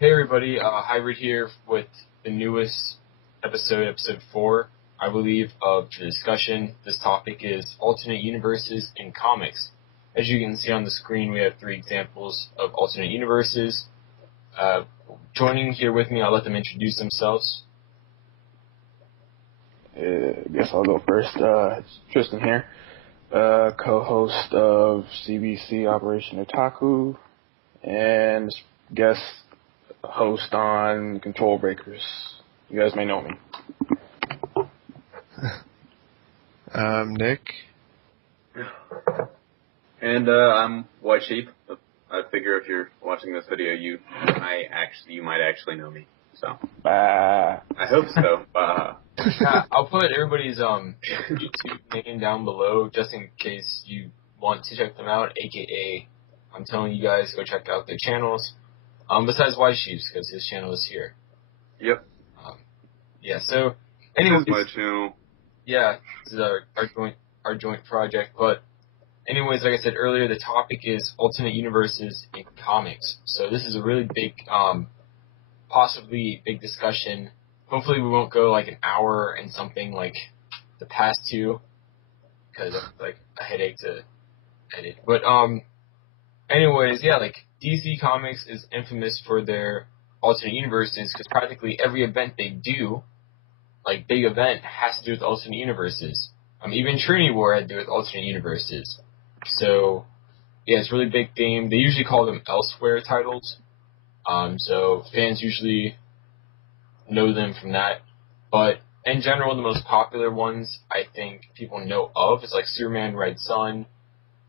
Hey everybody, Hybrid here with the newest episode 4, I believe, of the discussion. This topic is alternate universes in comics. As you can see on the screen, we have 3 examples of alternate universes. Joining here with me, I'll let them introduce themselves. I guess I'll go first. It's Tristen here, co-host of CBC Operation Otaku, and guest host on Control Breakers. You guys may know me. Nick. And I'm WhiteSheep. I figure if you're watching this video, you might actually know me. So I hope so. Yeah, I'll put everybody's YouTube name down below just in case you want to check them out. AKA, I'm telling you guys go check out their channels. Besides WhiteSheep's, because his channel is here. Yep. Yeah. So, anyways, my channel. Yeah, this is our joint project. But, anyways, like I said earlier, the topic is alternate universes in comics. So this is a really big, possibly big discussion. Hopefully, we won't go like an hour and something like the past 2, because it's like a headache to edit. But anyways, yeah, like DC Comics is infamous for their alternate universes because practically every event they do, like big event, has to do with alternate universes. Even Trinity War had to do with alternate universes. So yeah, it's a really big theme. They usually call them elsewhere titles. So fans usually know them from that. But in general, the most popular ones I think people know of is like Superman, Red Sun.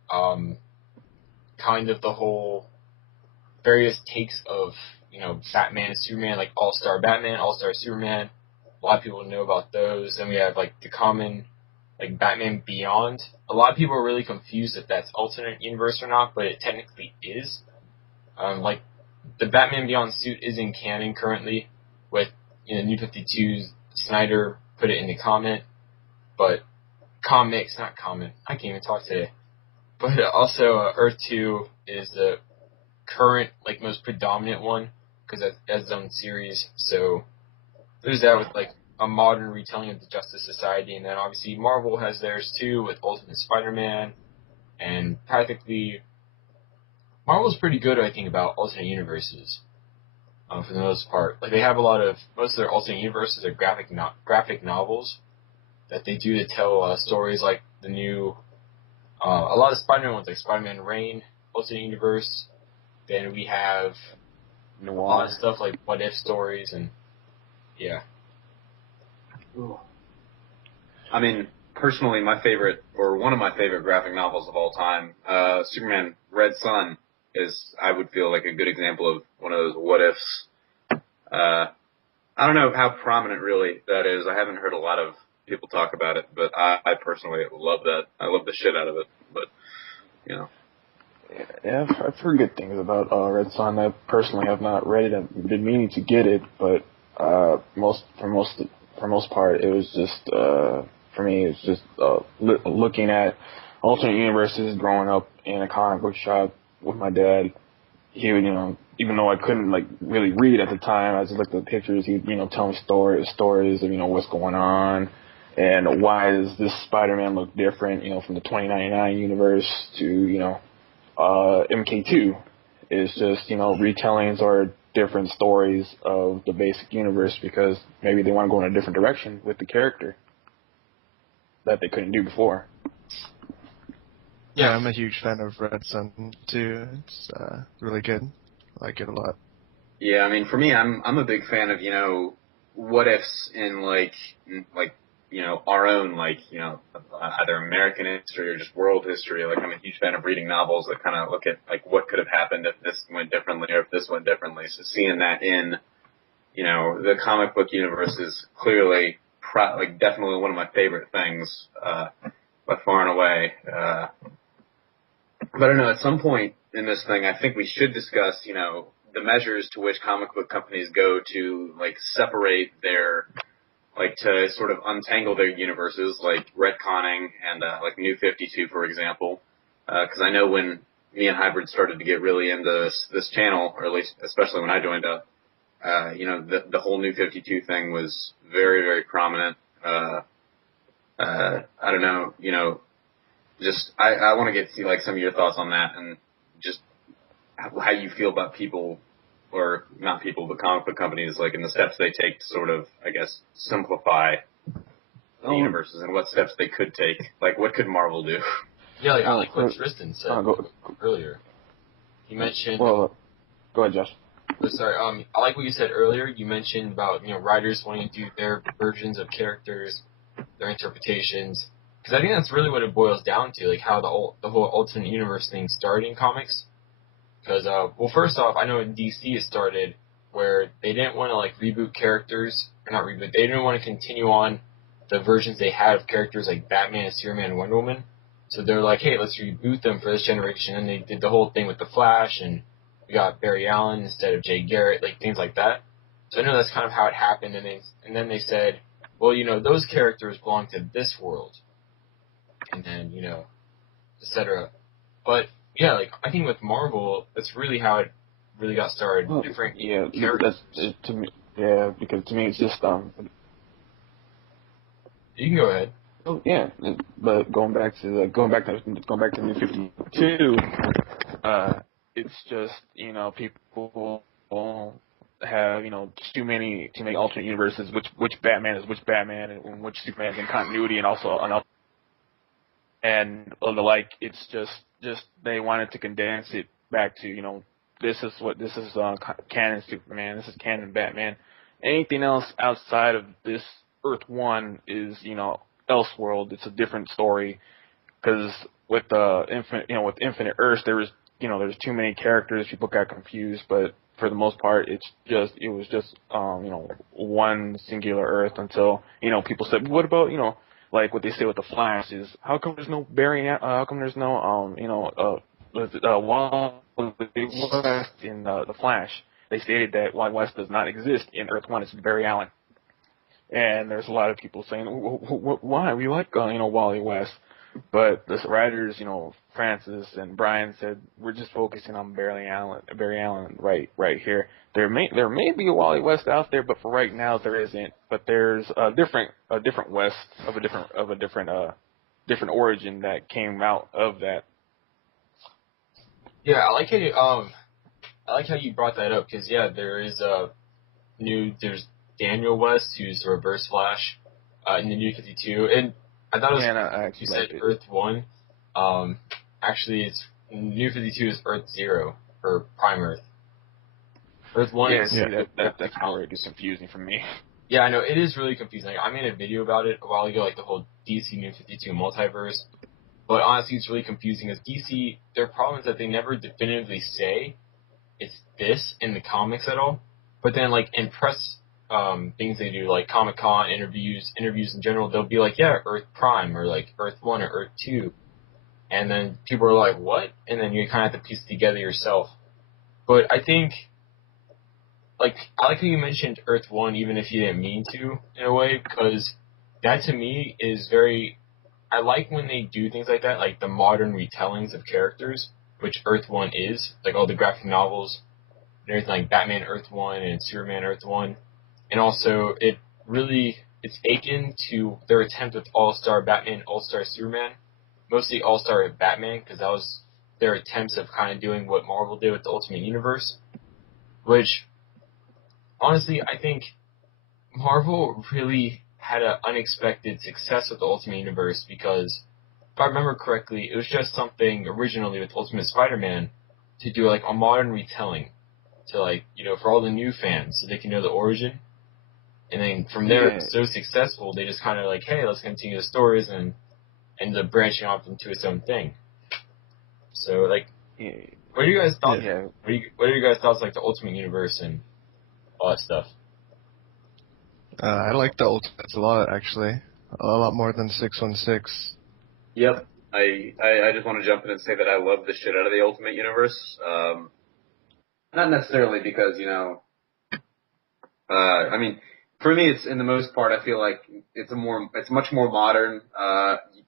Kind of the whole various takes of, Batman and Superman, like All-Star Batman, All-Star Superman. A lot of people know about those. Then we have, like, the common, like, Batman Beyond. A lot of people are really confused if that's alternate universe or not, but it technically is. Like, the Batman Beyond suit is in canon currently with, New 52's Snyder put it in the comment. But comics, not comment. I can't even talk today. But also, Earth 2 is the current, like, most predominant one, because that's its own series. So there's that with, like, a modern retelling of the Justice Society, and then obviously Marvel has theirs too with Ultimate Spider-Man, and practically Marvel's pretty good, I think, about alternate universes, for the most part. Like, they have most of their alternate universes are graphic novels that they do to tell stories like the new, a lot of Spider-Man ones, like Spider-Man Reign, alternate universe. Then we have Noir. A lot of stuff like what if stories and yeah. Ooh. I mean, personally, my favorite, or one of my favorite graphic novels of all time, Superman Red Sun, is, I would feel like a good example of one of those what ifs. I don't know how prominent really that is. I haven't heard a lot of people talk about it, but I personally love that. I love the shit out of it, but, Yeah, I've heard good things about Red Sun. I personally have not read it. I've been meaning to get it, but for most part, it was just for me. It's just looking at alternate universes. Growing up in a comic book shop with my dad, he would, even though I couldn't like really read at the time, I just looked at the pictures. He'd, tell me stories of what's going on. And why does this Spider-Man look different, from the 2099 universe to, MK2 is just, retellings or different stories of the basic universe because maybe they want to go in a different direction with the character that they couldn't do before. Yeah, I'm a huge fan of Red Sun too. It's really good. I like it a lot. Yeah, I mean, for me, I'm a big fan of, what ifs in like, our own, either American history or just world history. Like, I'm a huge fan of reading novels that kind of look at, like, what could have happened if this went differently or if this went differently. So seeing that in, the comic book universe is clearly, definitely one of my favorite things, by far and away. But I don't know, at some point in this thing, I think we should discuss, the measures to which comic book companies go to, like, separate their, like, to sort of untangle their universes, like retconning and, like, New 52, for example. Because I know when me and Hybrid started to get really into this channel, or at least, especially when I joined up, the whole New 52 thing was very, very prominent. I don't know, just I want to get to like some of your thoughts on that and just how you feel about people, or not people, but comic book companies, like in the steps they take to sort of, I guess, simplify the universes and what steps they could take. Like, what could Marvel do? Yeah, like, I like what Tristen said earlier. He mentioned. Well, go ahead, Josh. Oh, sorry. I like what you said earlier. You mentioned about writers wanting to do their versions of characters, their interpretations, because I think that's really what it boils down to, like how the whole Ultimate Universe thing started in comics. Because well, first off, I know in DC it started where they didn't want to like reboot characters, or not reboot. They didn't want to continue on the versions they had of characters like Batman, Superman, and Wonder Woman. So they're like, hey, let's reboot them for this generation, and they did the whole thing with the Flash, and we got Barry Allen instead of Jay Garrett, like things like that. So I know that's kind of how it happened, and then they said, well, those characters belong to this world, and then etc. But yeah, like I think with Marvel, that's really how it really got started. Well, Different characters. To me, because to me it's just You can go ahead. Oh yeah, but going back to New 52, it's just people have too many alternate universes. Which Batman is which Batman, and which Superman's in continuity, and also the like. It's just they wanted to condense it back to this is canon Superman, this is canon Batman. Anything else outside of this Earth 1 is Elseworld. It's a different story, because with Infinite Earths, there's too many characters. People got confused, but for the most part, it was just one singular Earth until people said, what about like what they say with the Flash is, how come there's no how come there's no Wally West in the Flash? They stated that Wally West does not exist in Earth 1. It's Barry Allen. And there's a lot of people saying, why? We like, Wally West. But the writers, Francis and Brian said, we're just focusing on Barry Allen right here. There may be a Wally West out there, but for right now there isn't. But there's a different West of a different origin that came out of that. Yeah, I like how you brought that up, because there is there's Daniel West, who's the Reverse Flash in the New 52, and I thought it was you said Earth 1. Actually, it's New 52 is Earth 0 or Prime Earth. Earth 1 is that's where it gets confusing for me. Yeah, I know it is really confusing. Like, I made a video about it a while ago, like the whole DC New 52 multiverse. But honestly, it's really confusing because DC, their problem is that they never definitively say it's this in the comics at all. But then, like, in press things they do, like Comic-Con, interviews in general, they'll be like, yeah, Earth Prime, or like Earth 1 or Earth 2. And then people are like, what? And then you kind of have to piece it together yourself. But I think, like, I like how you mentioned Earth 1, even if you didn't mean to, in a way, because that to me is very... I like when they do things like that, like the modern retellings of characters, which Earth 1 is, like all the graphic novels and everything, like Batman Earth 1 and Superman Earth 1. And also, it's akin to their attempt with All-Star Batman, All-Star Superman, mostly All-Star Batman, because that was their attempts of kind of doing what Marvel did with the Ultimate Universe, which, honestly, I think Marvel really had an unexpected success with the Ultimate Universe, because if I remember correctly, it was just something originally with Ultimate Spider-Man to do like a modern retelling to, like, for all the new fans so they can know the origin. And then from there, it was so successful, they just kind of like, hey, let's continue the stories, and ended up branching off into its own thing. So, like, what are you guys' thoughts? Yeah. What are you guys' thoughts, like, the Ultimate Universe and all that stuff? I like the Ultimates a lot, actually. A lot more than 616. Yep. I just want to jump in and say that I love the shit out of the Ultimate Universe. Not necessarily because, I mean, for me, it's in the most part, I feel like it's much more modern.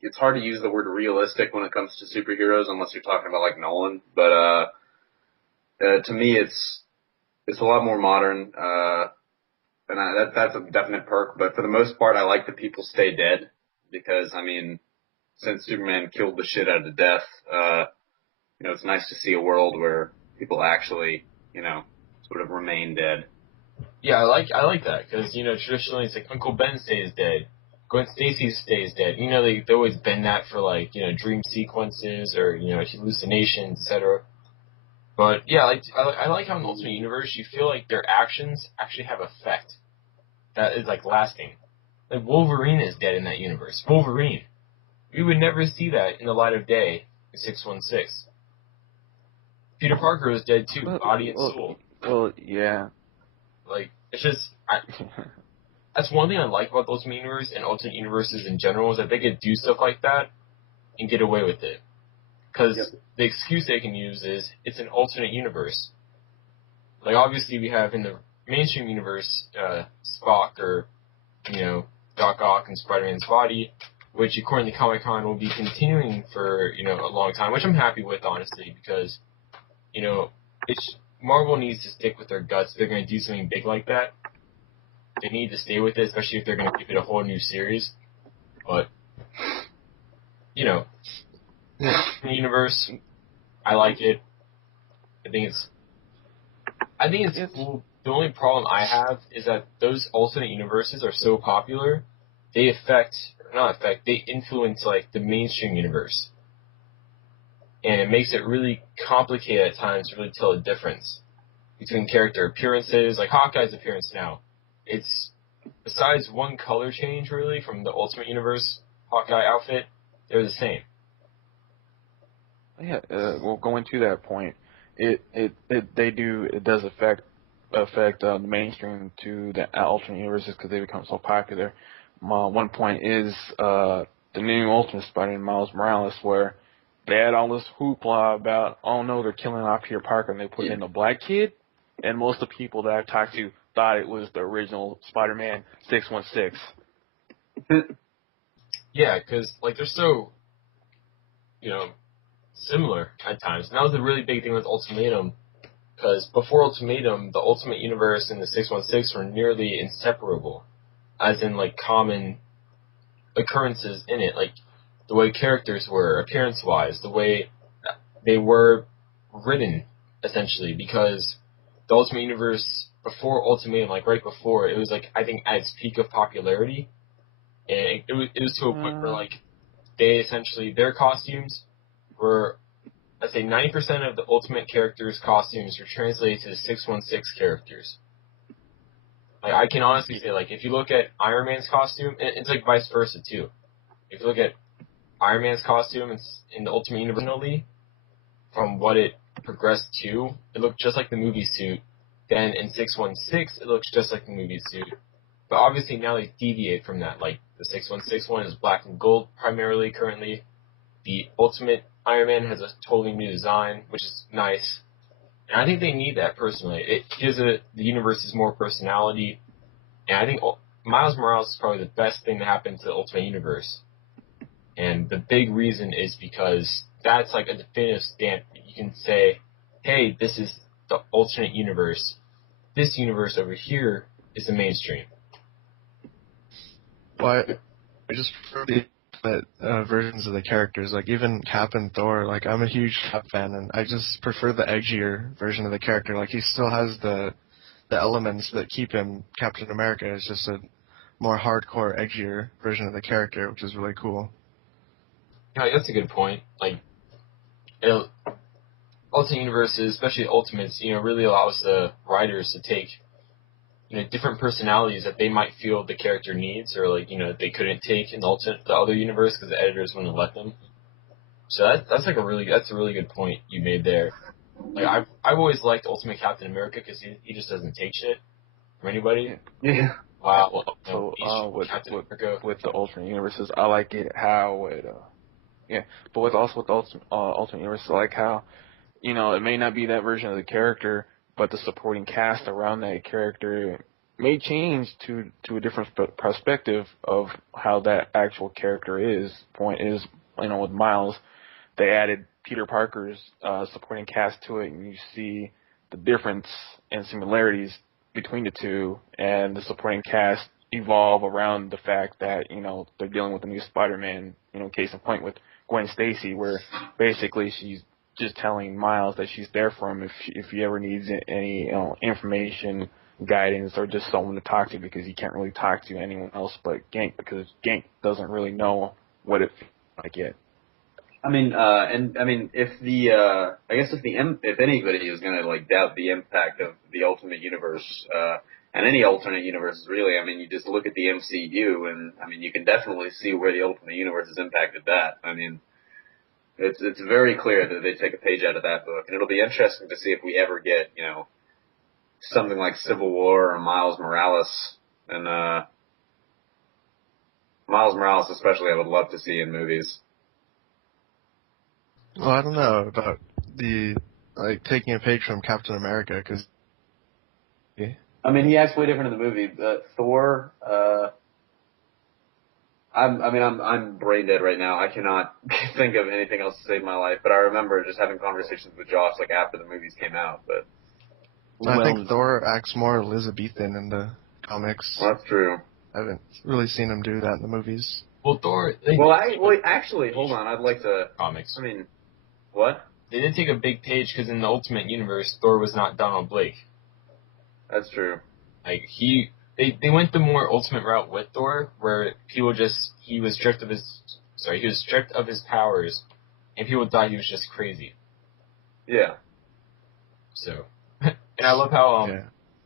It's hard to use the word realistic when it comes to superheroes unless you're talking about like Nolan. But to me, It's a lot more modern, and that's a definite perk. But for the most part, I like that people stay dead because, I mean, since Superman killed the shit out of death, it's nice to see a world where people actually, sort of remain dead. Yeah, I like that because traditionally it's like Uncle Ben stays dead, Gwen Stacy stays dead. They always bend that for like dream sequences or hallucinations, etc. But yeah, I like how in the Ultimate Universe you feel like their actions actually have effect that is like lasting. Like Wolverine is dead in that universe. Wolverine, we would never see that in the light of day in 616. Peter Parker is dead too, body and soul. Well, yeah. Like it's just that's one thing I like about the Ultimate Universe and Ultimate Universes in general is that they could do stuff like that and get away with it. Because the excuse they can use is it's an alternate universe. Like obviously we have in the mainstream universe Spock or Doc Ock and Spider-Man's body, which according to Comic-Con will be continuing for a long time, which I'm happy with honestly because it's Marvel needs to stick with their guts. If they're going to do something big like that, they need to stay with it, especially if they're going to give it a whole new series. But the universe, I like it. I think it's cool. The only problem I have is that those alternate universes are so popular, they influence like the mainstream universe. And it makes it really complicated at times to really tell the difference between character appearances, like Hawkeye's appearance now. It's, besides one color change really from the Ultimate Universe Hawkeye outfit, they're the same. Yeah, well, going to that point, it does affect the mainstream to the alternate universes because they become so popular. One point is the new Ultimate Spider-Man Miles Morales, where they had all this hoopla about, oh no, they're killing off Peter Parker, and they put in a black kid, and most of the people that I've talked to thought it was the original Spider-Man 616. Yeah, because like they're so similar at times. And that was the really big thing with Ultimatum, because before Ultimatum, the Ultimate Universe and the 616 were nearly inseparable, as in like common occurrences in it, like the way characters were, appearance-wise, the way they were written, essentially, because the Ultimate Universe before Ultimatum, like right before, it was like I think at its peak of popularity, and it was to a point where like they essentially their costumes were, let's say 90% of the Ultimate characters' costumes were translated to the 616 characters. Like I can honestly say, like if you look at Iron Man's costume, it's like vice versa too. If you look at Iron Man's costume in the Ultimate Universe, from what it progressed to, it looked just like the movie suit. Then in 616, it looks just like the movie suit. But obviously now they deviate from that. Like the 616 one is black and gold primarily currently. The Ultimate Iron Man has a totally new design, which is nice. And I think they need that personally. It gives the universes more personality. And I think Miles Morales is probably the best thing to happen to the Ultimate Universe. And the big reason is because that's like a definitive stamp. You can say, hey, this is the alternate universe. This universe over here is the mainstream. Well, I just prefer the versions of the characters, like even Cap and Thor. Like I'm a huge Cap fan, and I just prefer the edgier version of the character. Like he still has the elements that keep him Captain America. It's just a more hardcore, edgier version of the character, which is really cool. Yeah, that's a good point. Like, Ultimate Universes, especially Ultimates, really allows the writers to take, different personalities that they might feel the character needs, or like, they couldn't take in the other universe because the editors wouldn't let them. So that's a really good point you made there. Like I've always liked Ultimate Captain America because he just doesn't take shit from anybody. Yeah. Wow. So Captain America. with the alternate universes, I like it how it but with the alternate universes, I like how it may not be that version of the character, but the supporting cast around that character may change to a different perspective of how that actual character is. Point is, with Miles, they added Peter Parker's supporting cast to it, and you see the difference and similarities between the two, and the supporting cast evolve around the fact that, you know, they're dealing with a new Spider-Man, you know, case in point with Gwen Stacy, where basically she's just telling Miles that she's there for him if he ever needs any, you know, information, guidance, or just someone to talk to, because he can't really talk to anyone else but Gank, because Gank doesn't really know what it feels like yet. I mean, if if anybody is gonna like doubt the impact of the Ultimate Universe, and any alternate universes really, I mean, you just look at the MCU, and I mean, you can definitely see where the Ultimate Universe has impacted that. I mean, it's very clear that they take a page out of that book, and it'll be interesting to see if we ever get, you know, something like Civil War or Miles Morales, and Miles Morales especially, I would love to see in movies. Well, I don't know about the, like, taking a page from Captain America, because... I mean, he acts way different in the movie. Thor, I'm brain dead right now. I cannot think of anything else to save my life, but I remember just having conversations with Josh, like, after the movies came out, but... I think Thor acts more Elizabethan in the comics. Well, that's true. I haven't really seen him do that in the movies. Well, Thor... Actually, hold on, I'd like to... Comics. I mean, what? They didn't take a big page because in the Ultimate Universe, Thor was not Donald Blake. That's true. Like, they went the more ultimate route with Thor, where he was stripped of his powers, and people thought he was just crazy. Yeah. So, and I love how, Yeah.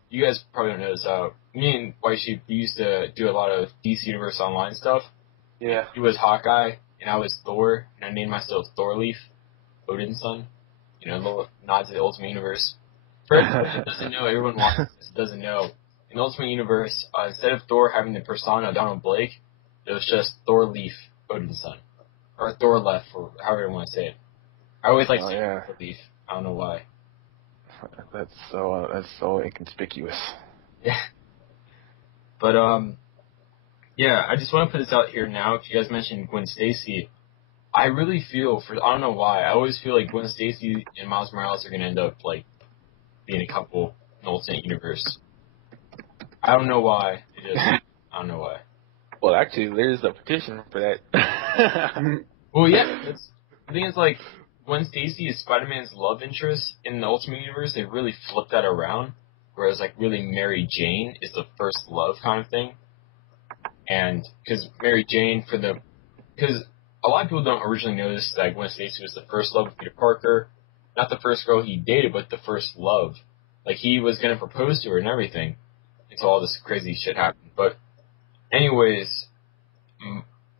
you guys probably don't know this, me and WhiteSheep, we used to do a lot of DC Universe Online stuff. Yeah. He was Hawkeye, and I was Thor, and I named myself Thorleaf, Odin's son. You know, a little nod to the Ultimate Universe. For everyone that doesn't know, everyone doesn't know. In the Ultimate Universe, instead of Thor having the persona of Donald Blake, it was just Thorleaf, Odin's son. Or Thorleif, or however you want to say it. I always like saying Thorleaf. I don't know why. That's so inconspicuous. Yeah. But, yeah, I just want to put this out here now. If you guys mentioned Gwen Stacy, I really feel I don't know why, I always feel like Gwen Stacy and Miles Morales are going to end up, like, being a couple in the Ultimate Universe. I don't know why. I don't know why. Well, actually, there's a petition for that. Well, yeah. The thing is, like, Gwen Stacy is Spider-Man's love interest in the Ultimate Universe. They really flipped that around. Whereas, like, really Mary Jane is the first love kind of thing. And, because Mary Jane, because a lot of people don't originally notice that Gwen Stacy was the first love of Peter Parker. Not the first girl he dated, but the first love. Like, he was going to propose to her and everything until all this crazy shit happened. But, anyways,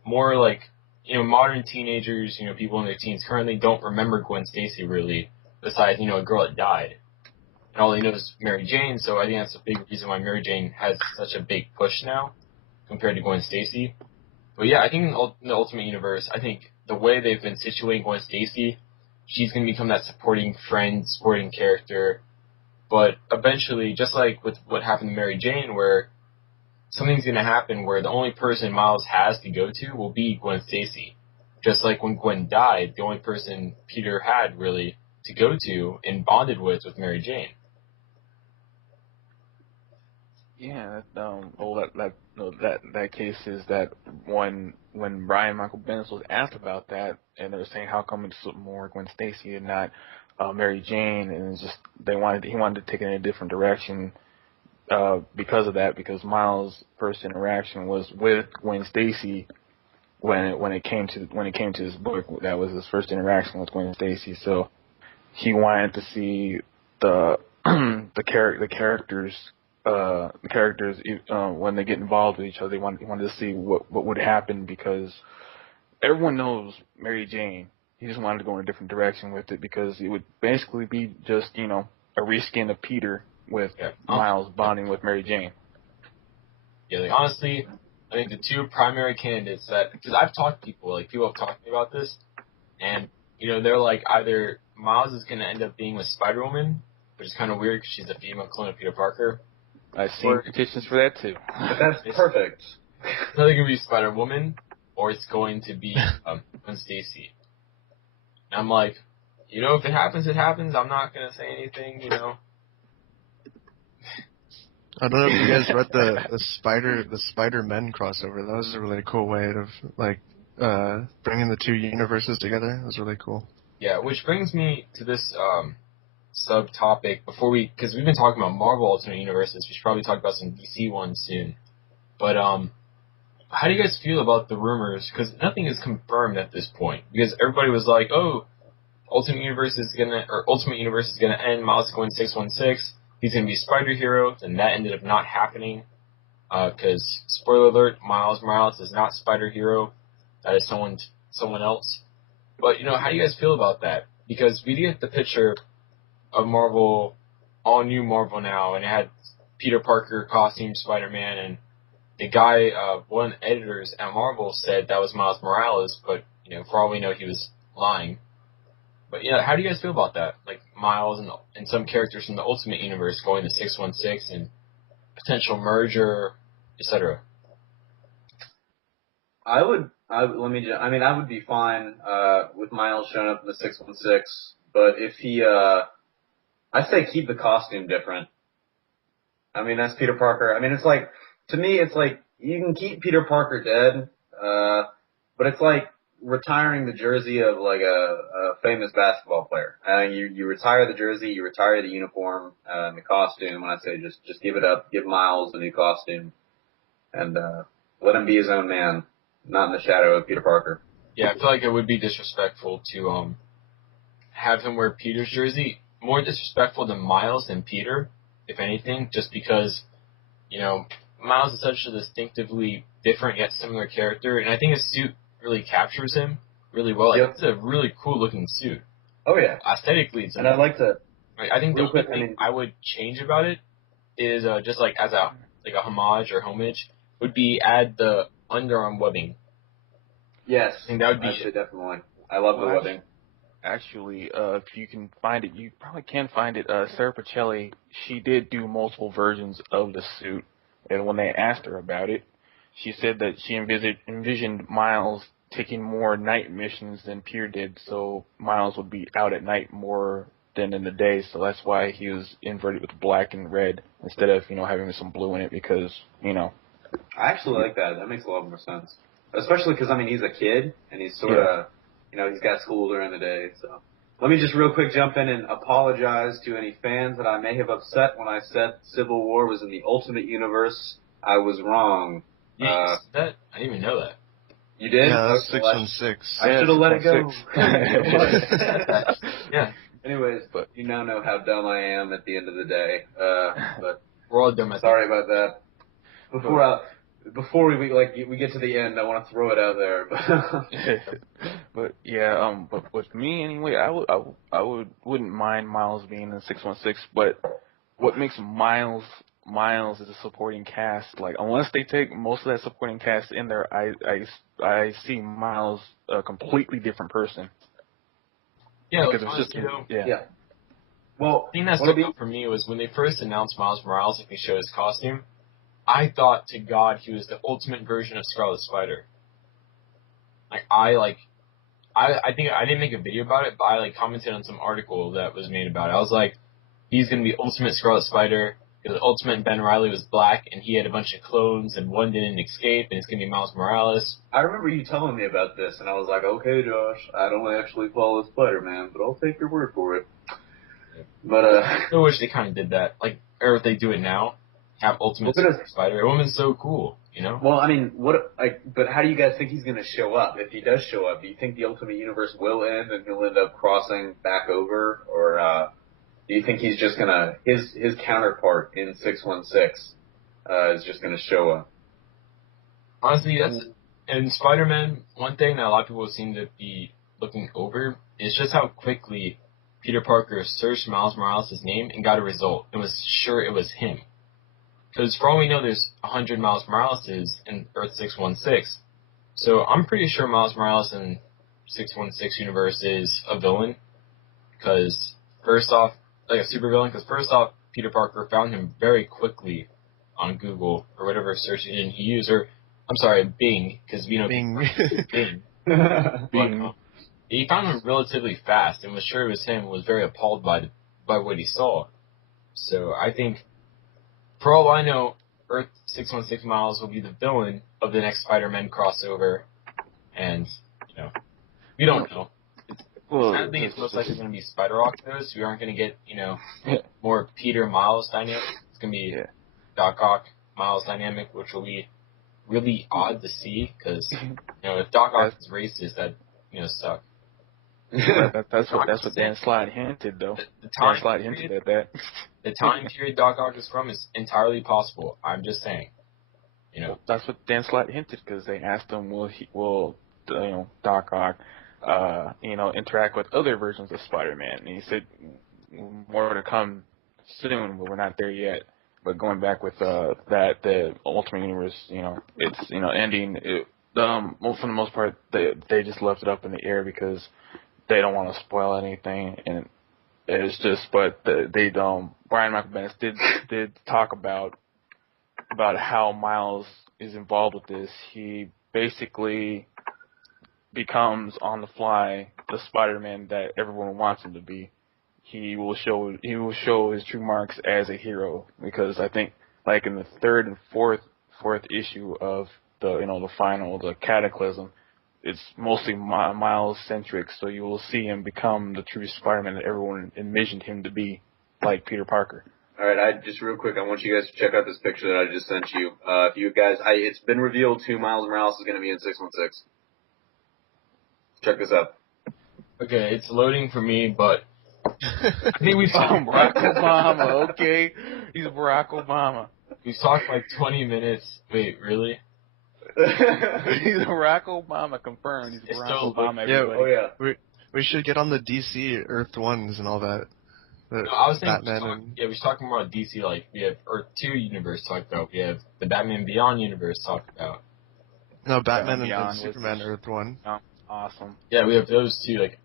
more like, you know, modern teenagers, you know, people in their teens currently don't remember Gwen Stacy really, besides, you know, a girl that died. And all they know is Mary Jane, so I think that's a big reason why Mary Jane has such a big push now compared to Gwen Stacy. But yeah, I think in the Ultimate Universe, I think the way they've been situating Gwen Stacy, she's going to become that supporting friend, supporting character. But eventually, just like with what happened to Mary Jane, where something's going to happen where the only person Miles has to go to will be Gwen Stacy. Just like when Gwen died, the only person Peter had really to go to and bonded with was Mary Jane. Yeah, that case is that when Brian Michael Bendis was asked about that, and they were saying how come it's more Gwen Stacy and not Mary Jane, and it's just he wanted to take it in a different direction because of that, because Miles' first interaction was with Gwen Stacy when it came to this book. That was his first interaction with Gwen Stacy, so he wanted to see the characters when they get involved with each other. He wanted to see what would happen, because everyone knows Mary Jane. He just wanted to go in a different direction with it, because it would basically be just, you know, a reskin of Peter with Miles bonding with Mary Jane. Yeah, like, honestly, I think the two primary candidates that, because I've talked to people, like, people have talked to me about this, and, you know, they're like, either Miles is going to end up being with Spider-Woman, which is kind of weird because she's a female clone of Peter Parker. I've seen petitions for that too. But that's perfect. It's either going to be Spider-Woman, or it's going to be Gwen Stacy. And I'm like, you know, if it happens, it happens. I'm not going to say anything, you know. I don't know if you guys read the Spider-Men crossover. That was a really cool way of like bringing the two universes together. It was really cool. Yeah, which brings me to this subtopic because we've been talking about Marvel Ultimate Universes. We should probably talk about some DC ones soon. But how do you guys feel about the rumors? Because nothing is confirmed at this point. Because everybody was like, "Oh, Ultimate Universe is gonna end. Miles is going 616. He's gonna be a Spider Hero." Then that ended up not happening. Because spoiler alert, Miles Morales is not Spider Hero. That is someone else. But how do you guys feel about that? Because we get the picture of Marvel, all new Marvel now, and it had Peter Parker costume Spider-Man, and the guy, one of the editors at Marvel said that was Miles Morales, but for all we know, he was lying. But how do you guys feel about that? Like Miles and some characters from the Ultimate Universe going to 616 and potential merger, etc. I would be fine with Miles showing up in the 616, but if he, I'd say keep the costume different. I mean, that's Peter Parker. I mean, it's like, to me, it's like, you can keep Peter Parker dead, but it's like retiring the jersey of like a famous basketball player. You retire the jersey, you retire the uniform, and the costume, and I say just give it up, give Miles a new costume, and, let him be his own man, not in the shadow of Peter Parker. Yeah, I feel like it would be disrespectful to have him wear Peter's jersey. More disrespectful than Miles and Peter, if anything, just because, Miles is such a distinctively different yet similar character, and I think his suit really captures him really well. Like, It's a really cool looking suit. Oh yeah. Aesthetically, it's amazing. And I'd like to. Right, I think the only thing I would change about it is just like as a homage or homage would be add the underarm webbing. Yes, I think that would be definitely. I love the webbing. Actually, if you can find it, you probably can find it. Sarah Pacelli, she did do multiple versions of the suit, and when they asked her about it, she said that she envisioned Miles taking more night missions than Peter did, so Miles would be out at night more than in the day, so that's why he was inverted with black and red instead of, having some blue in it, because, I actually like that. That makes a lot more sense. Especially because, he's a kid, and he's sort of, he's got school during the day, so. Let me just real quick jump in and apologize to any fans that I may have upset when I said Civil War was in the Ultimate Universe. I was wrong. I didn't even know that. You did? Yeah, that's 616. I should have let it go. Yeah. Anyways, but you now know how dumb I am at the end of the day. But we're all dumb. Sorry about that. Before we get to the end, I want to throw it out there. But but with me anyway, I wouldn't mind Miles being in 616. But what makes Miles is a supporting cast. Like unless they take most of that supporting cast in there, I see Miles a completely different person. Yeah, because it's just yeah. Well, the thing that stuck out for me was when they first announced Miles Morales, if he showed his costume, I thought to God he was the ultimate version of Scarlet Spider. I think I didn't make a video about it, but I commented on some article that was made about it. I was like, he's gonna be ultimate Scarlet Spider. Because Ultimate Ben Reilly was black, and he had a bunch of clones, and one didn't escape, and it's gonna be Miles Morales. I remember you telling me about this, and I was like, okay, Josh, I don't actually follow Spider-Man, but I'll take your word for it. Yeah. But I still wish they kind of did that, or if they do it now, have Ultimate Spider. It would have been so cool, Well, but how do you guys think he's gonna show up? If he does show up, do you think the Ultimate Universe will end, and he'll end up crossing back over, or do you think he's just gonna his counterpart in 616 is just gonna show up? Honestly, that's in Spider-Man. One thing that a lot of people seem to be looking over is just how quickly Peter Parker searched Miles Morales' name and got a result and was sure it was him. Because for all we know, there's 100 Miles Moraleses in Earth 616. So I'm pretty sure Miles Morales in 616 universe is a villain. Because first off, like a supervillain, because first off, Peter Parker found him very quickly on Google or whatever search engine he used, or I'm sorry, Bing, because Bing. Bing. Bing. He found him relatively fast and was sure it was him. And was very appalled by what he saw. So I think For all I know, Earth 616 Miles will be the villain of the next Spider-Man crossover, and we don't know. Sadly, it's most likely going to be Spider-Rock, though, so we aren't going to get, more Peter-Miles dynamic. It's going to be Doc Ock Miles dynamic, which will be really odd to see, because, if Doc Ock is racist, that, suck. That's what Dan Slott hinted, though. Dan Slott hinted at that. The time period Doc Ock is from is entirely possible. I'm just saying. That's what Dan Slott hinted, because they asked him, will Doc Ock interact with other versions of Spider-Man, and he said more to come soon, but we're not there yet. But going back with the Ultimate Universe, it's ending. For the most part, they just left it up in the air because they don't want to spoil anything, and it's just. But Brian Michael Bendis did talk about how Miles is involved with this. He basically becomes on the fly the Spider-Man that everyone wants him to be. He will show his true marks as a hero, because I think like in the third and fourth issue of the Cataclysm, it's mostly Miles centric, so you will see him become the true Spider-Man that everyone envisioned him to be, like Peter Parker. All right, just real quick, I want you guys to check out this picture that I just sent you. If you guys, it's been revealed too, Miles Morales is going to be in 616. Check this out. Okay, it's loading for me, but I think we've talked Barack Obama. Okay, he's Barack Obama. We've talked like 20 minutes. Wait, really? He's Barack Obama, confirmed. He's Barack Obama. Everybody. Oh yeah. We should get on the DC Earth Ones and all that. No, I was saying Batman we should talk more about DC. Like we have Earth 2 universe to talk about. We have the Batman Beyond universe to talk about. No, Batman and Superman Earth 1. Oh, awesome. Yeah, we have those two. Like,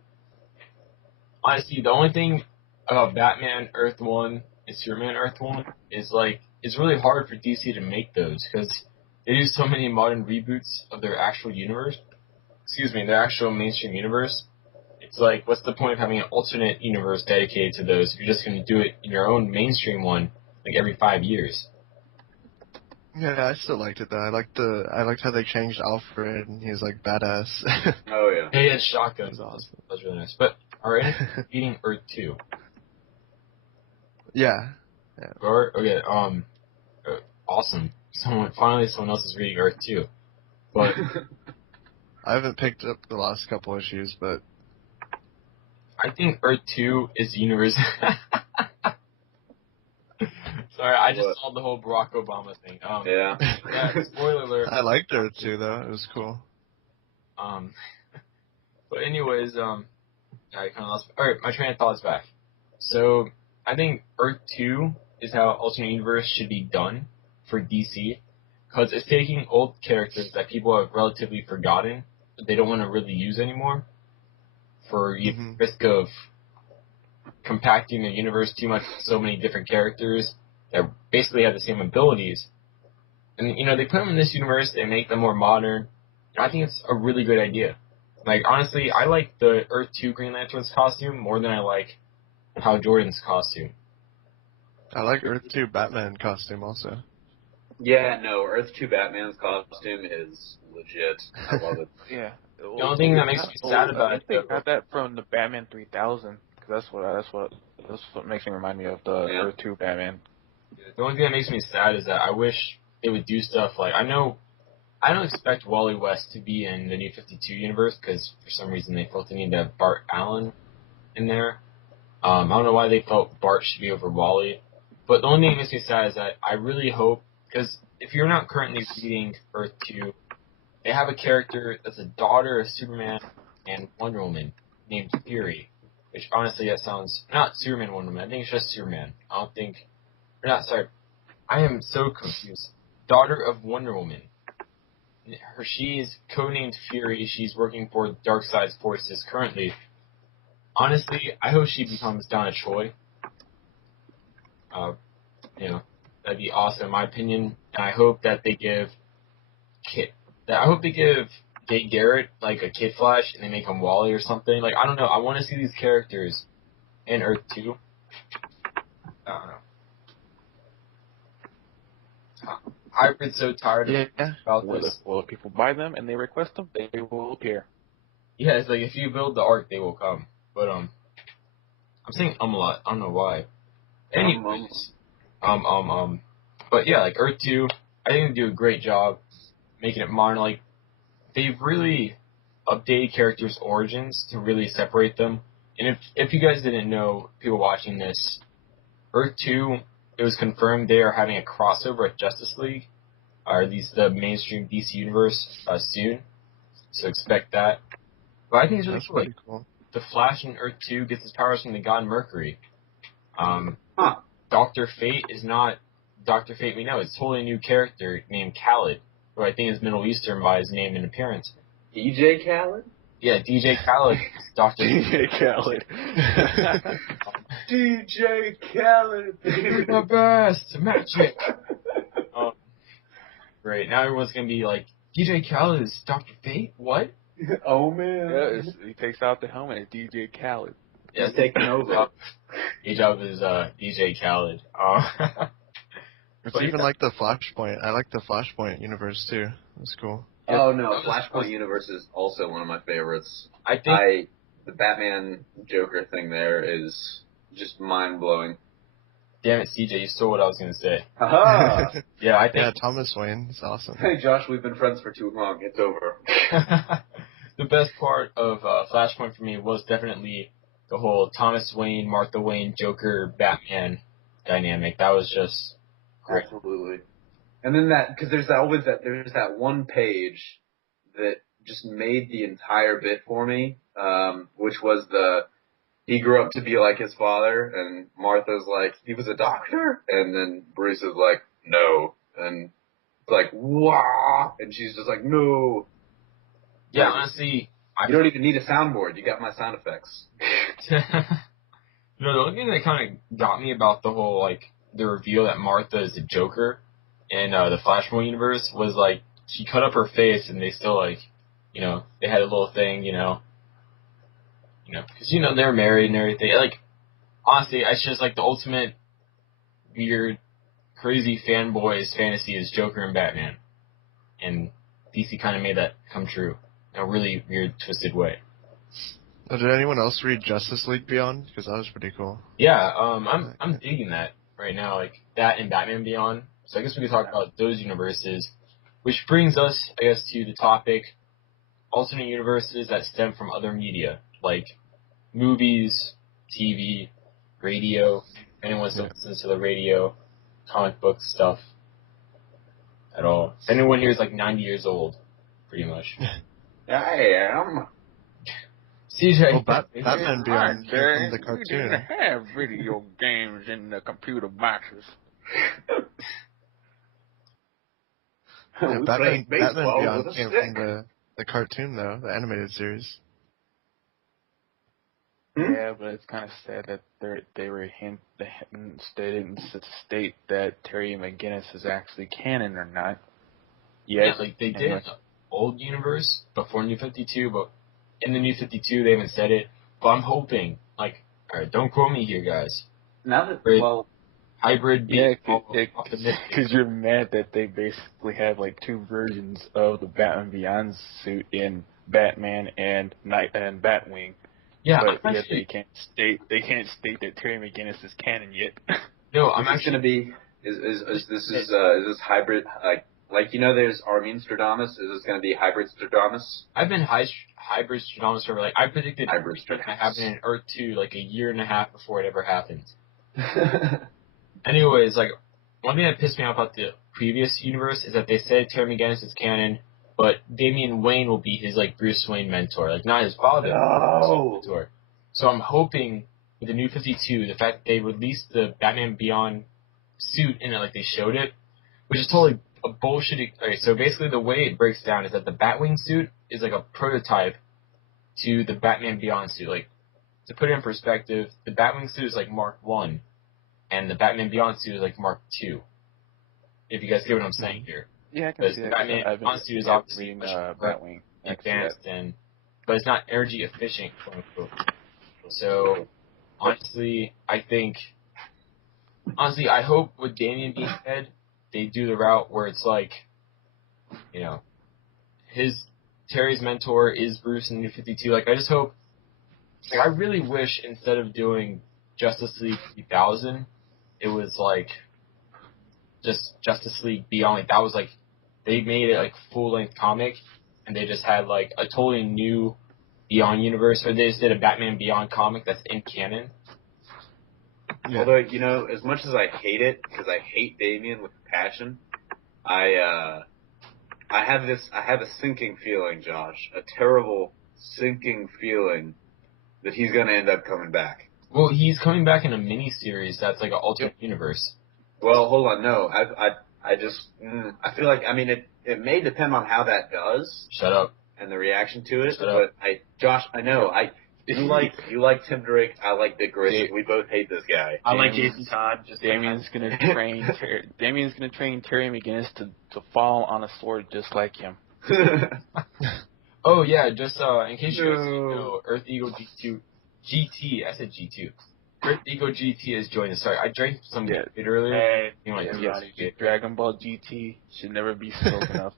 honestly, the only thing about Batman Earth 1 and Superman Earth 1 is like it's really hard for DC to make those because they do so many modern reboots of their actual universe. Their actual mainstream universe. It's like, what's the point of having an alternate universe dedicated to those if you're just going to do it in your own mainstream one, like every 5 years? Yeah, I still liked it though. I liked how they changed Alfred, and he was like badass. Oh yeah. He had shotguns. That was awesome. That was really nice. But alright, beating Earth 2. Yeah. Okay. Awesome. Finally, someone else is reading Earth 2. But I haven't picked up the last couple issues, but I think Earth 2 is the universe. Sorry, I just saw the whole Barack Obama thing. Yeah. Spoiler alert. I liked Earth 2 though. It was cool. But anyways, I kind of lost. Alright, my train of thought is back. So I think Earth 2 is how alternate universe should be done for DC, because it's taking old characters that people have relatively forgotten, that they don't want to really use anymore, for risk of compacting the universe too much with so many different characters that basically have the same abilities. And, they put them in this universe, they make them more modern, and I think it's a really good idea. Like, honestly, I like the Earth 2 Green Lantern's costume more than I like Hal Jordan's costume. I like Earth 2 Batman costume also. Yeah, no, Earth 2 Batman's costume is legit. I love it. Yeah. The only thing that makes me sad about it, they got that from the Batman 3000, because that's what makes me remind me of the Earth 2 Batman. The only thing that makes me sad is that I wish they would do stuff like, I don't expect Wally West to be in the New 52 universe, because for some reason they felt they needed to have Bart Allen in there. I don't know why they felt Bart should be over Wally. But the only thing that makes me sad is that I really hope, because if you're not currently reading Earth 2, they have a character that's a daughter of Superman and Wonder Woman named Fury, which honestly that sounds, not Superman Wonder Woman, I think it's just Superman. I am so confused. Daughter of Wonder Woman. She is codenamed Fury, she's working for Darkseid's forces currently. Honestly, I hope she becomes Donna Troy. That'd be awesome in my opinion. And I hope that they give Gay Garrett like a Kid Flash and they make him Wally or something. Like, I don't know. I want to see these characters in Earth 2. I don't know. Hybrid's so tired of Yeah. about Well, this. if people buy them and they request them, they will appear. Yeah, it's like if you build the arc, they will come. But I'm saying a lot. I don't know why. Anyways, but yeah, like Earth 2, I think they do a great job making it modern. Like they've really updated characters' origins to really separate them. And if you guys didn't know, people watching this, Earth 2, it was confirmed they are having a crossover at Justice League, or at least the mainstream DC universe, soon. So expect that. But I think it's really That's cool. Like pretty cool. the Flash in Earth 2 gets his powers from the god Mercury. Huh. Dr. Fate is not Dr. Fate we know. It's a totally new character named Khaled, who I think is Middle Eastern by his name and appearance. DJ Khaled? Yeah, DJ Khaled is Dr. DJ Khaled. DJ Khaled! You're the best! Magic! Great. Now everyone's going to be like, DJ Khaled is Dr. Fate? What? Oh, man. Yeah, he takes out the helmet. It's DJ Khaled. Yeah, He's taking over. His job is DJ Khaled. It's But even yeah. like the Flashpoint. I like the Flashpoint universe too. That's cool. Oh, no. Flashpoint Universe is also one of my favorites. I think The Batman Joker thing there is just mind-blowing. damn it, CJ, you stole what I was going to say. Haha! Yeah, I Yeah, think Thomas Wayne is awesome. Hey, Josh, we've been friends for too long. It's over. the best part of Flashpoint for me was definitely the whole Thomas Wayne, Martha Wayne, Joker, Batman dynamic. That was just great. Absolutely. And then because there's that one page that just made the entire bit for me, which was he grew up to be like his father, and Martha's like, he was a doctor? And then Bruce is like, no. And it's like, wah! And she's just like, no. Yeah, Like, honestly, you don't even need a soundboard. You got my sound effects. the only thing that kind of got me about the whole, like, the reveal that Martha is the Joker in the Flashpoint universe was, like, she cut up her face and they still, like, they had a little thing, because, they're married and everything. Like, honestly, it's just, like, the ultimate weird, crazy fanboy's fantasy is Joker and Batman. And DC kind of made that come true in a really weird, twisted way. Did anyone else read Justice League Beyond? Because that was pretty cool. Yeah, I'm digging that right now, like that and Batman Beyond. So I guess we could talk about those universes, which brings us, I guess, to the topic: alternate universes that stem from other media, like movies, TV, radio. If anyone still listens to the radio, comic book stuff at all. If anyone here is like 90 years old, pretty much. I am. CJ. Well, Batman Beyond came from the We cartoon. didn't have video games in the computer boxes. Yeah, We Batman played baseball Beyond with a came stick. from the cartoon though, the animated series. Yeah, but it's kind of sad that they didn't state that Terry McGinnis is actually canon or not. Yeah, like they did in the old universe before New 52, but in the New 52 they haven't said it. But I'm hoping, like, alright, don't quote me here, guys. Now that, Hybrid Yeah, optimistic. because you're mad that they basically have like two versions of the Batman Beyond suit in Batman and Batwing. Yeah, but yet they can't state that Terry McGinnis is canon yet. No, I'm actually going to be is this hybrid like there's Armin Stradamus. Is this going to be hybrid Stradamus? I've been hybrid Stradamus for I predicted hybrid it's going to happen in Earth 2 like a year and a half before it ever happened. Anyways, like one thing that pissed me off about the previous universe is that they said Terry McGinnis is canon, but Damian Wayne will be his like Bruce Wayne mentor, like not his father, no. his mentor. So I'm hoping with the New 52, the fact that they released the Batman Beyond suit in it like they showed it, which is totally a bullshit. Okay, so basically the way it breaks down is that the Batwing suit is like a prototype to the Batman Beyond suit. Like to put it in perspective, the Batwing suit is like Mark 1, and the Batman Beyond suit is like Mark 2. If you guys get what I'm saying here. Yeah, I can see the that. Batman Beyond suit is obviously much more Batwing. advanced but it's not energy efficient, quote unquote. So honestly, I hope with Damian being dead, they do the route where it's like, you know, Terry's mentor is Bruce in New 52. Like, I just hope, like, I really wish instead of doing Justice League 3000, it was like just Justice League Beyond. Like, that was like, they made it like full-length comic, and they just had like a totally new Beyond universe, or they just did a Batman Beyond comic that's in canon. Yeah. Although, you know, as much as I hate it, because I hate Damian with passion, I have a sinking feeling, Josh, a terrible sinking feeling that he's gonna end up coming back. Well, he's coming back in a mini-series that's like an alternate universe. Well, hold on, no, I just, I feel like, I mean, it may depend on how that does. Shut up. And the reaction to it, Shut up. but Josh, I know, you like Tim Drake, I like Dick Grayson, we both hate this guy. I like Jason Todd. Damian's gonna train Terry McGinnis to fall on a sword just like him. Oh yeah, just in case you guys didn't know, EarthEagleGT. I said G2. EarthEagleGT has joined us. Sorry, I drank some Yeah. bit earlier. Hey. You know, like, Dragon Ball GT should never be spoken of.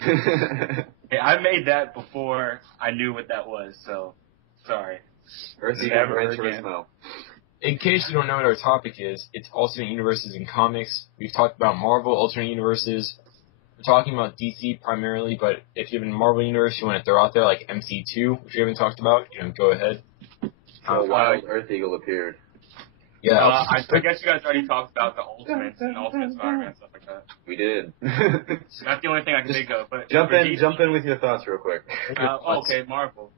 Hey, I made that before I knew what that was, so sorry. Never again. In case you don't know what our topic is, it's alternate universes in comics. We've talked about Marvel alternate universes. We're talking about DC primarily, but if you have a Marvel universe you want to throw out there, like MC2, which we haven't talked about, go ahead. How wild Earth Eagle appeared. Yeah. I guess you guys already talked about the Ultimates and Ultimate Spider-Man and stuff like that. We did. That's the only thing I can think of. But jump in with your thoughts real quick. Okay, Marvel.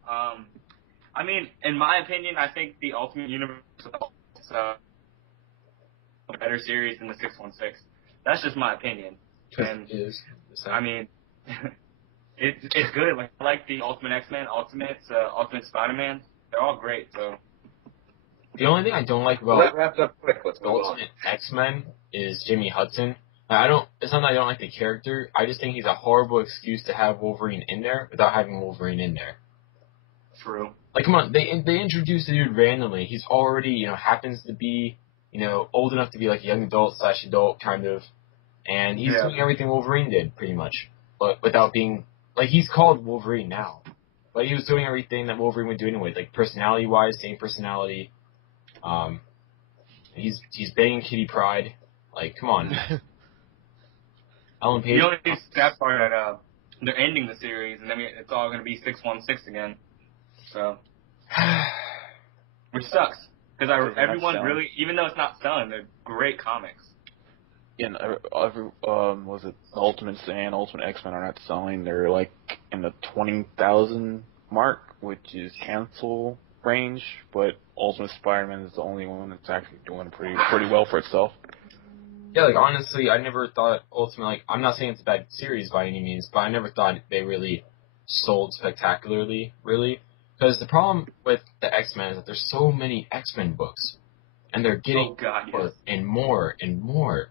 I mean, in my opinion, I think the Ultimate Universe is a better series than the 616. That's just my opinion. And I mean, it's good. Like, I like the Ultimate X-Men, Ultimate Spider-Man. They're all great. So the only thing I don't like about that wrapped up quick. Let's the move on. Ultimate X-Men is Jimmy Hudson. It's not that I don't like the character. I just think he's a horrible excuse to have Wolverine in there without having Wolverine in there. true. Like, come on, they introduced the dude randomly. He's already, happens to be, old enough to be like a young adult/adult kind of, and he's doing everything Wolverine did pretty much, but without being like he's called Wolverine now, but he was doing everything that Wolverine would do anyway, like personality-wise, same personality. He's banging Kitty Pryde. Like, come on. Ellen Page. The only sad part that they're ending the series, and then it's all going to be 616 again. So, which sucks because everyone really, even though it's not selling, they're great comics. And was it Ultimates and Ultimate X-Men are not selling? They're like in the 20,000 mark, which is cancel range. But Ultimate Spider-Man is the only one that's actually doing pretty well for itself. Yeah, like, honestly, I never thought Ultimate, like, I'm not saying it's a bad series by any means, but I never thought they really sold spectacularly, really. Because the problem with the X-Men is that there's so many X-Men books, and they're getting more and more and more,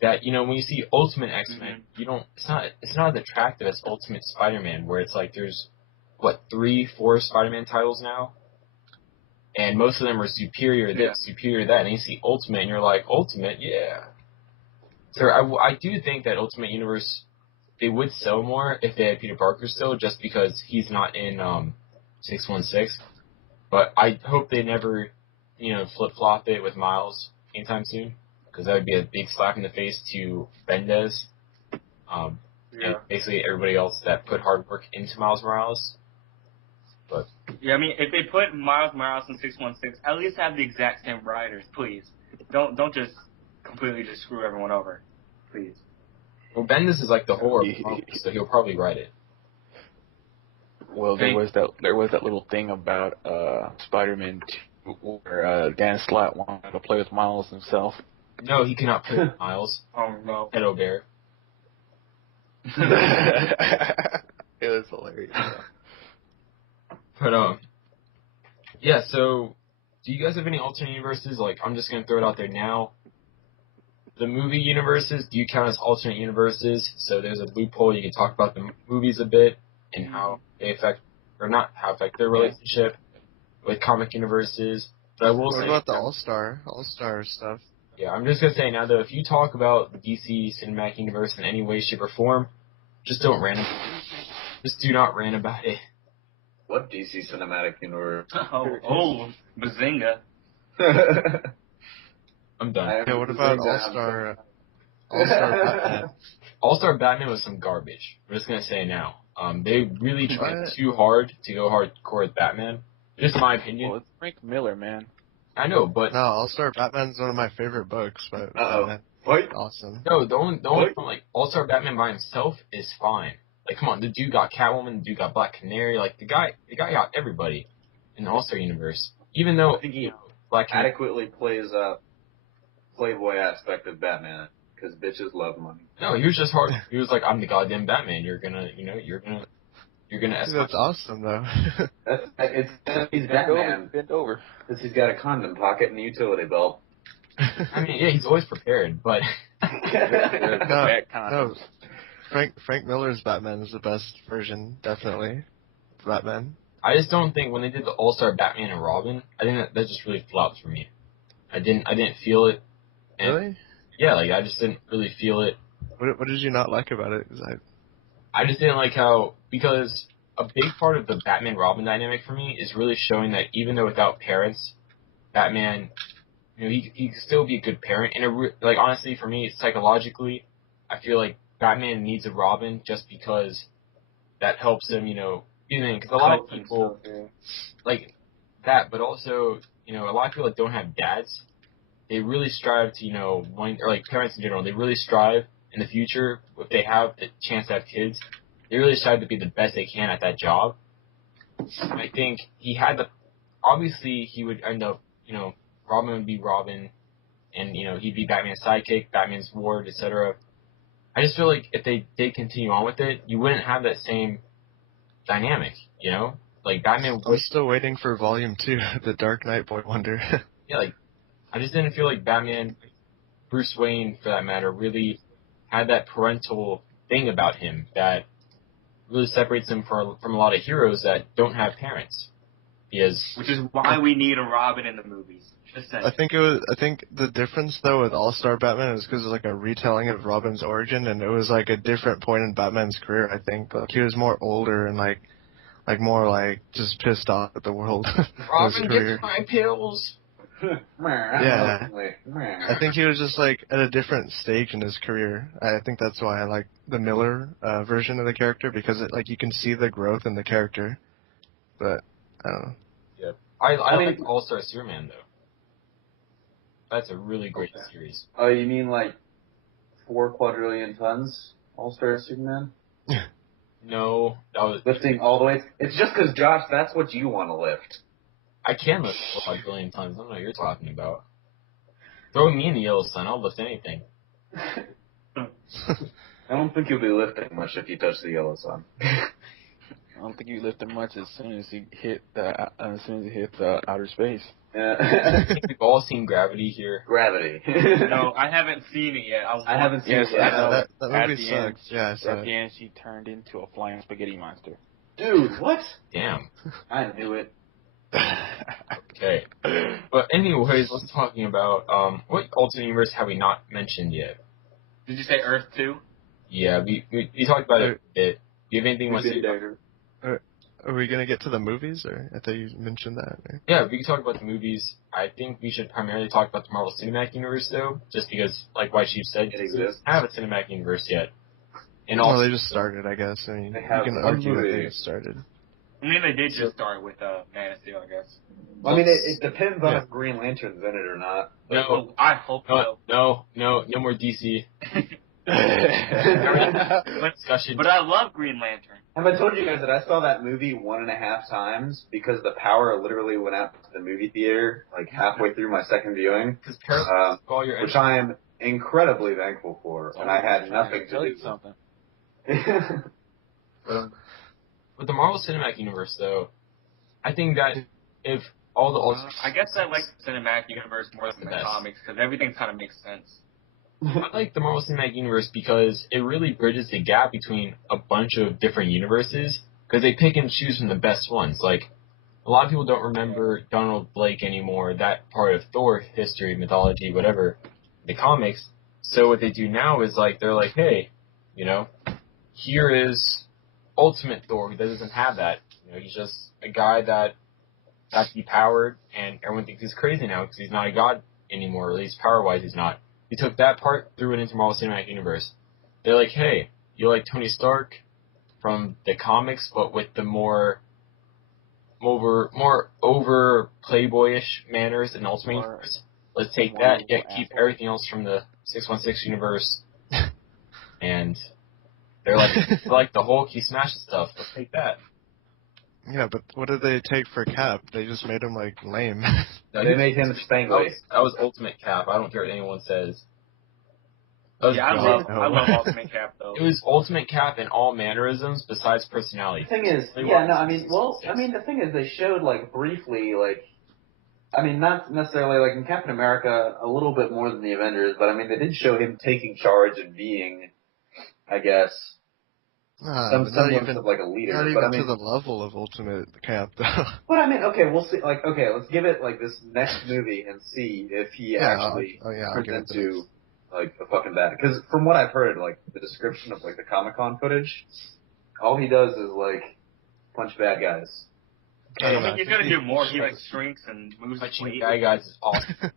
that, when you see Ultimate X-Men, it's not as attractive as Ultimate Spider-Man, where it's like there's, 3-4 Spider-Man titles now? And most of them are superior this, superior that, and you see Ultimate, and you're like, Ultimate, yeah. So I do think that Ultimate Universe, they would sell more if they had Peter Parker still, just because he's not in 616. But I hope they never, flip-flop it with Miles anytime soon, because that would be a big slap in the face to Bendis, and basically everybody else that put hard work into Miles Morales. But yeah, I mean, if they put Miles Morales in 616, at least have the exact same writers, please. Don't just completely just screw everyone over, please. Well, Bendis is like the horror, so he'll probably write it. Well, there was that little thing about Spider-Man 2 where Dan Slott wanted to play with Miles himself. No, he cannot play with Miles. Oh no, Pedo Bear. It was hilarious. But yeah. So, do you guys have any alternate universes? Like, I'm just gonna throw it out there now. The movie universes, do you count as alternate universes? So there's a loophole. You can talk about the movies a bit and how they affect, or not how affect their relationship with comic universes. But I will say, what about the All-Star stuff? Yeah, I'm just gonna say now though, if you talk about the DC Cinematic Universe in any way, shape, or form, just don't rant about it. Just do not rant about it. What DC Cinematic Universe? Bazinga. I'm done. Yeah, what about All-Star Batman? All-Star Batman was some garbage. I'm just gonna say now. They really tried What? too hard to go hardcore with Batman. Just my opinion. Well, it's Frank Miller, man. I know, but No, All-Star Batman's one of my favorite books, but Batman. What? Awesome. no, the only one, like All-Star Batman by himself is fine. Like, come on, the dude got Catwoman, the dude got Black Canary. Like, the guy got everybody in the All-Star universe. Even though I think he Black Canary, adequately plays up Playboy aspect of Batman because bitches love money. no, he was just hard. He was like, I'm the goddamn Batman. You're gonna Dude, that's awesome, though. He's Batman Bend over. because he's got a condom pocket and a utility belt. I mean, yeah, he's always prepared, but Bad condoms. Frank Miller's Batman is the best version, definitely. Batman. I just don't think when they did the All-Star Batman and Robin, I think that just really flopped for me. I didn't feel it. And Really? yeah, like, I just didn't really feel it. What did you not like about it? 'Cause I just didn't like how, because a big part of the Batman-Robin dynamic for me is really showing that even though without parents, Batman, you know, he could still be a good parent. And like, honestly, for me, psychologically, I feel like Batman needs a Robin just because that helps him, you know, because a lot of people, like that, but also, you know, a lot of people that don't have dads, they really strive to, you know, or like parents in general, they really strive in the future, if they have the chance to have kids, they really strive to be the best they can at that job. And I think he had obviously he would end up, you know, Robin would be Robin, and, you know, he'd be Batman's sidekick, Batman's ward, etc. I just feel like if they did continue on with it, you wouldn't have that same dynamic, you know? Like, Batman I'm still waiting for Volume 2, The Dark Knight Boy Wonder. yeah, like, I just didn't feel like Batman, Bruce Wayne, for that matter, really had that parental thing about him that really separates him from a lot of heroes that don't have parents. Which is why we need a Robin in the movies. Just saying. I think the difference though with All-Star Batman is because it's like a retelling of Robin's origin, and it was like a different point in Batman's career. I think like he was more older and like more like just pissed off at the world. Robin gets my pills. Yeah, I think he was just like at a different stage in his career. I think that's why I like the Miller version of the character, because it, like, you can see the growth in the character. But I don't know. Yeah, I like All-Star Superman though. That's a really great series. Oh, you mean like 4 quadrillion tons All-Star Superman? No, that was Lifting all the way. It's just because, Josh, that's what you want to lift. I can lift 4 billion tons. I don't know what you're talking about. Throw me in the yellow sun. I'll lift anything. I don't think you'll be lifting much if you touch the yellow sun. I don't think you lifted much as soon as you hit outer space. Yeah. I think we've all seen Gravity here. Gravity. No, I haven't seen it yet. I haven't seen Yes, it yet. That At movie the sucks. end, Yeah, so at the end, she turned into a flying spaghetti monster. Dude, what? Damn. I knew it. Okay. But anyways, let's talking about what alternate universe have we not mentioned yet? Did you say Earth 2? Yeah, we talked about it a bit. Do you have anything you want to say? Are we gonna get to the movies, or I thought you mentioned that? Or? Yeah, we can talk about the movies. I think we should primarily talk about the Marvel Cinematic Universe, though, just because, like WhiteSheep said, It exists. they have a cinematic universe yet. And Well, also, they just started, I guess. I mean, They you have can one argue that movie. they just started. I mean, they did just start with Man of Steel, I guess. Well, I mean, it depends on if Green Lantern's in it or not. no, Oh, I hope so. no more DC. Discussion. But I love Green Lantern. Have I told you guys that I saw that movie 1.5 times because the power literally went out to the movie theater like halfway through my second viewing? Because parallels all your which I am incredibly thankful for, and I had nothing to Tell do you something. With the Marvel Cinematic Universe, though, I think that if all the alternate, I guess I like the cinematic universe more than the Best. comics because everything kind of makes sense. I like the Marvel Cinematic Universe because it really bridges the gap between a bunch of different universes, because they pick and choose from the best ones. Like, a lot of people don't remember Donald Blake anymore, that part of Thor history, mythology, whatever. the comics. So what they do now is like they're like, hey, here is Ultimate Thor who doesn't have that. He's just a guy that's depowered, and everyone thinks he's crazy now because he's not a god anymore, or at least power-wise he's not. He took that part, threw it into Marvel Cinematic Universe. They're like, hey, you like Tony Stark from the comics, but with the more over playboyish manners in Ultimate Universe. Let's take that, yet keep everything else from the 616 universe. And they're like the Hulk, he smashes stuff. Let's take that. Yeah, but what did they take for Cap? They just made him, like, lame. No, they made him Spangly. That was Ultimate Cap. I don't care what anyone says. Yeah, I love Ultimate Cap, though. It was Ultimate Cap in all mannerisms besides personality. The thing is, the thing is they showed, like, briefly, like, I mean, not necessarily, like, in Captain America, a little bit more than the Avengers, but, I mean, they did show him taking charge and being, I guess, some semblance of, like, a leader. Not even but, I mean, to the level of Ultimate Cap, though. But, I mean, okay, we'll see, like, okay, let's give it, like, this next movie and see if he actually turns into, like, a fucking bad. Because from what I've heard, like, the description of, like, the Comic-Con footage, all he does is, like, punch bad guys. I mean, he's gonna do more. He, like, shrinks and moves like bad guys is awesome.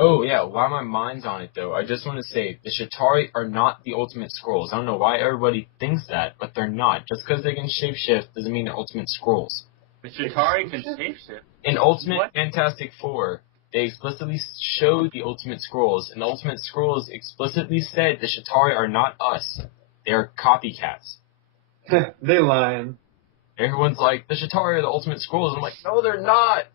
Oh, yeah, while my mind's on it, though, I just want to say, the Chitauri are not the Ultimate Skrulls. I don't know why everybody thinks that, but they're not. Just because they can shapeshift doesn't mean they're Ultimate Skrulls. The Chitauri can shapeshift? In Ultimate Fantastic Four, they explicitly showed the Ultimate Skrulls, and the Ultimate Skrulls explicitly said the Chitauri are not us. They are copycats. They lying. Everyone's like, the Chitauri are the Ultimate Skrulls. I'm like, no, they're not.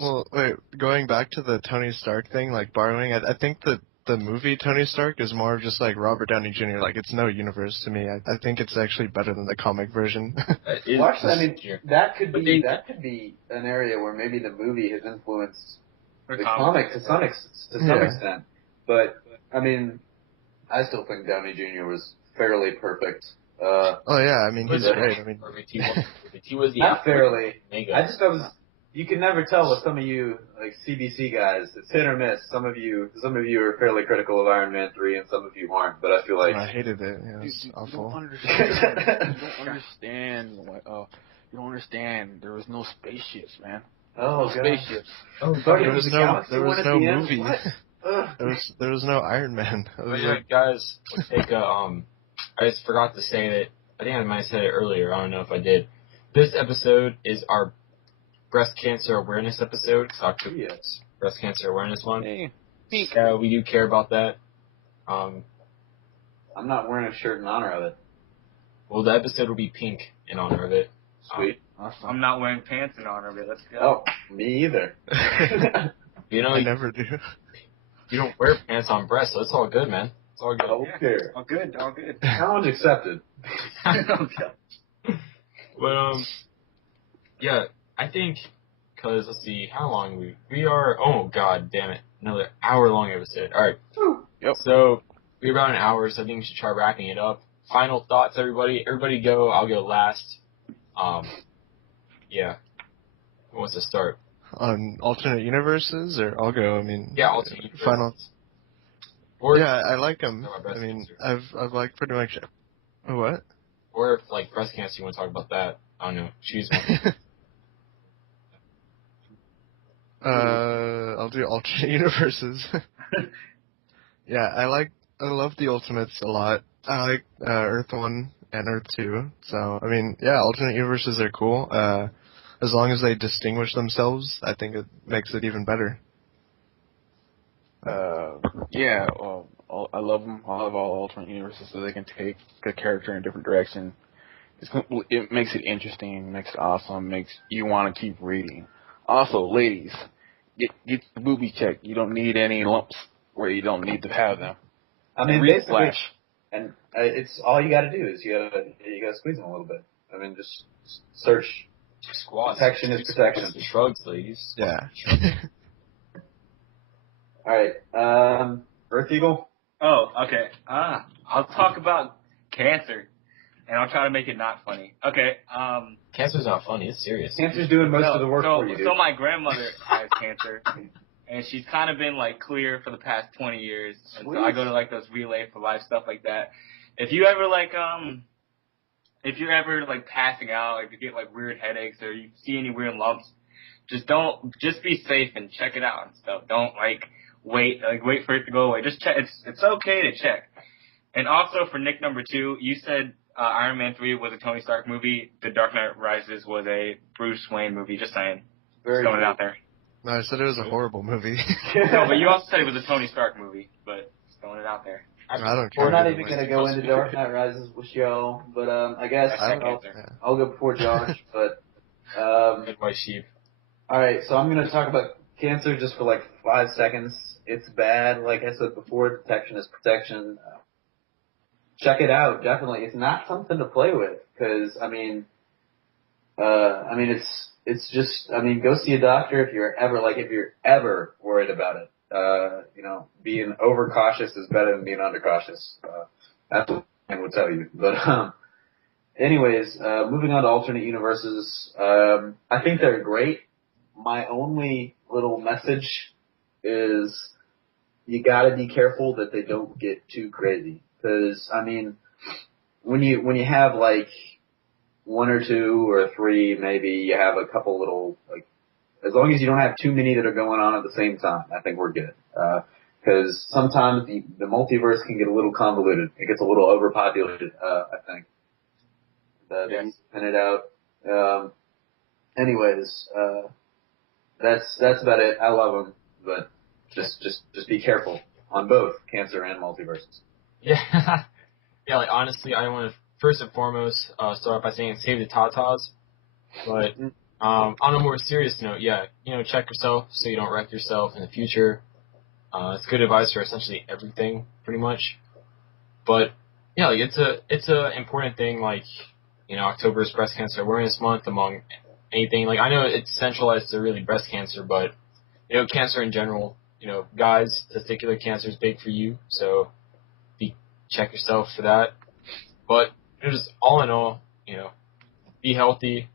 Well, wait, going back to the Tony Stark thing, like, borrowing, I think the movie Tony Stark is more of just like Robert Downey Jr., like, it's no universe to me. I think it's actually better than the comic version. Well, actually, I mean, that could be an area where maybe the movie has influenced the comic to some extent. But, I mean, I still think Downey Jr. was fairly perfect. Oh, yeah, I mean, he's great. I mean, he was the not fairly. You can never tell with some of you, like, CBC guys. It's hit or miss. Some of you are fairly critical of Iron Man 3, and some of you aren't. But I feel like I hated it. Yeah, it's awful. You don't understand. There was no spaceships, man. Oh, spaceships. Oh, there was no movie. there was no Iron Man. Guys, let's take a I just forgot to say that. I think I might have said it earlier. I don't know if I did. This episode is our breast cancer awareness episode. Yes. Breast cancer awareness month. Hey, yeah, we do care about that. I'm not wearing a shirt in honor of it. Well, the episode will be pink in honor of it. Sweet. Awesome. I'm not wearing pants in honor of it. Let's go. Oh, me either. I never do. You don't wear pants on breast, so it's all good, man. It's all good. Okay. All good. All good. Challenge accepted. Okay. But yeah. I think, because, let's see, how long we are, oh, god damn it, another hour-long episode. Alright, yep. So, we're about an hour, so I think we should try wrapping it up. Final thoughts, everybody. Everybody go, I'll go last. Yeah. Who wants to start? On alternate universes, or I'll go, I mean... Yeah, alternate universes. Final... Or yeah, I like them. I mean, I've liked pretty much... What? Or if, like, breast cancer, you want to talk about that. I don't know. Choose one. I'll do alternate universes. Yeah, I love the Ultimates a lot. I like Earth 1 and Earth 2. So, I mean, yeah, alternate universes are cool. As long as they distinguish themselves, I think it makes it even better. Yeah, I love them. I love all alternate universes so they can take the character in a different direction. It makes it interesting, makes it awesome, makes you want to keep reading. Also, ladies, get the booby check. You don't need any lumps where you don't need to have them. I mean, basically, and it's all you got to do is you got to squeeze them a little bit. I mean, just search. Squats. Protection is protection. Shrugs, ladies. Yeah. All right, Earth Eagle. Oh, okay. I'll talk about cancer, and I'll try to make it not funny. Okay. Cancer's not funny. It's serious. Cancer's doing most of the work for you, dude. So my grandmother has cancer, and she's kind of been like clear for the past 20 years. And so I go to like those Relay for Life stuff like that. If you ever if you're ever like passing out, like you get like weird headaches or you see any weird lumps, just be safe and check it out and stuff. Don't wait for it to go away. Just check. It's okay to check. And also for Nick number 2, you said Iron Man 3 was a Tony Stark movie. The Dark Knight Rises was a Bruce Wayne movie. Just saying. Just throwing it out there. No, I said it was a horrible movie. No, but you also said it was a Tony Stark movie. But just throwing it out there. I don't care. We're not even going to go into Dark Knight Rises with y'all, but I guess I'll go before Josh, but WhiteSheep. Alright, so I'm going to talk about cancer just for like 5 seconds. It's bad, like I said before, detection is protection. Check it out, definitely. It's not something to play with, because, it's just, go see a doctor if you're ever worried about it. Being overcautious is better than being undercautious. That's what I would tell you. But, anyways, moving on to alternate universes, I think they're great. My only little message is you gotta be careful that they don't get too crazy. Cause, when you have like 1 or 2 or 3, maybe you have a couple little, like, as long as you don't have too many that are going on at the same time, I think we're good. Cause sometimes the multiverse can get a little convoluted. It gets a little overpopulated, I think. They spin it out. Anyways, that's about it. I love them, but just be careful on both cancer and multiverses. Yeah. Yeah, like, honestly, I want to first and foremost start off by saying save the tatas. But on a more serious note, check yourself so you don't wreck yourself in the future. It's good advice for essentially everything, pretty much. But yeah, like it's a important thing. Like, October is Breast Cancer Awareness Month. Among anything, like, I know it's centralized to really breast cancer, but cancer in general. Guys, testicular cancer is big for you, so check yourself for that. But just all in all, be healthy,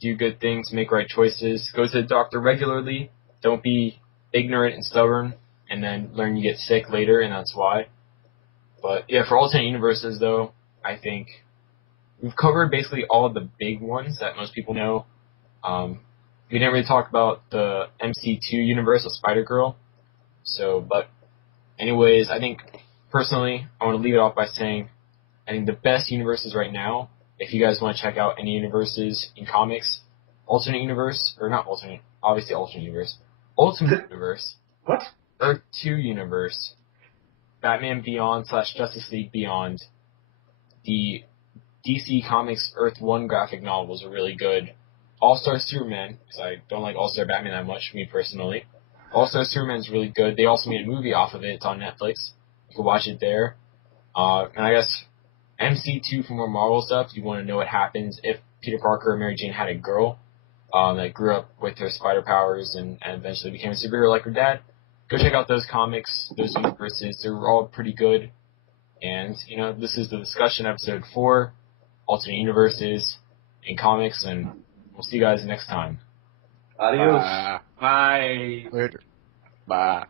do good things, make right choices, go to the doctor regularly. Don't be ignorant and stubborn, and then learn you get sick later, and that's why. But yeah, for alternate universes, though, I think we've covered basically all of the big ones that most people know. We didn't really talk about the MC2 universe of Spider-Girl. But anyways, I think personally, I want to leave it off by saying I think the best universes right now, if you guys want to check out any universes in comics, alternate universe, or not alternate, obviously alternate universe, Ultimate Universe, What? Earth 2 Universe, Batman Beyond / Justice League Beyond, the DC Comics Earth 1 graphic novels are really good. All-Star Superman, because I don't like All-Star Batman that much, me personally. All-Star Superman is really good. They also made a movie off of it. It's on Netflix. You can watch it there. And I guess MC2 for more Marvel stuff. You want to know what happens if Peter Parker or Mary Jane had a girl that grew up with her spider powers and eventually became a superhero like her dad. Go check out those comics, those universes. They're all pretty good. And, this is the discussion episode 4, alternate universes in comics, and we'll see you guys next time. Adios. Bye. Later. Bye.